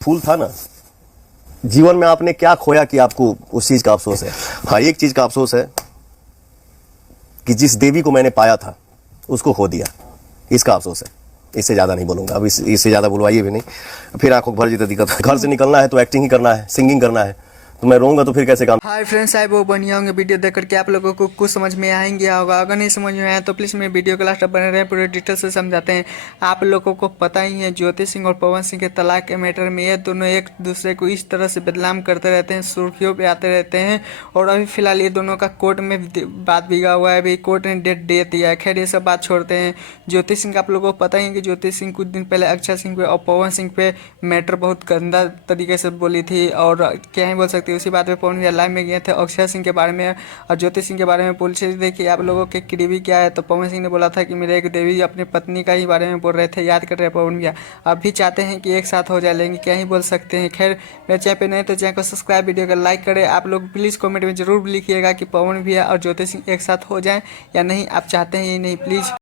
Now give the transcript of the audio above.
फूल था ना, जीवन में आपने क्या खोया कि आपको उस चीज का अफसोस है? हाँ, एक चीज का अफसोस है कि जिस देवी को मैंने पाया था उसको खो दिया, इसका अफसोस है। इससे ज्यादा नहीं बोलूंगा अब, इससे ज्यादा बुलवाइए भी नहीं, फिर आंखों भर जीते दिक्कत है। घर से निकलना है तो एक्टिंग ही करना है, सिंगिंग करना है, तो मैं रोऊंगा तो फिर कैसे काम। हाय फ्रेंड्स, आई वो बढ़िया होंगे। वीडियो देख करके आप लोगों को कुछ समझ में आएंगे होगा। अगर नहीं समझ में आया तो प्लीज़ मेरे वीडियो के लास्ट तक बने रहे, पूरे डिटेल से समझाते हैं। आप लोगों को पता ही है ज्योति सिंह और पवन सिंह के तलाक के मैटर में ये दोनों एक दूसरे को इस तरह से बदनाम करते रहते हैं, सुर्खियों पे आते रहते हैं। और अभी फिलहाल ये दोनों का कोर्ट में बात बिगा हुआ है, अभी कोर्ट ने डेट दे दिया है। खैर ये सब बात छोड़ते हैं। ज्योति सिंह आप लोगों को पता ही है कि ज्योति सिंह कुछ दिन पहले अक्षय सिंह पे और पवन सिंह पे मैटर बहुत गंदा तरीके से बोली थी, और क्या ही बोल सकती है। उसी बात पे पवन भैया लाइव में गए थे अक्षय सिंह के बारे में और ज्योति सिंह के बारे में पूछ रही थी कि आप लोगों के क्रीबी क्या है। तो पवन सिंह ने बोला था कि मेरे एक देवी अपनी पत्नी का ही बारे में बोल रहे थे, याद कर रहे हैं पवन भैया। अब भी चाहते हैं कि एक साथ हो जाए, लेकिन क्या ही बोल सकते हैं। खैर मेरे चैनल पे नहीं तो चैनल को सब्सक्राइब, वीडियो को लाइक करें। आप लोग प्लीज़ कमेंट में जरूर लिखिएगा कि पवन भैया और ज्योति सिंह एक साथ हो जाएं या नहीं, आप चाहते हैं या नहीं, प्लीज़।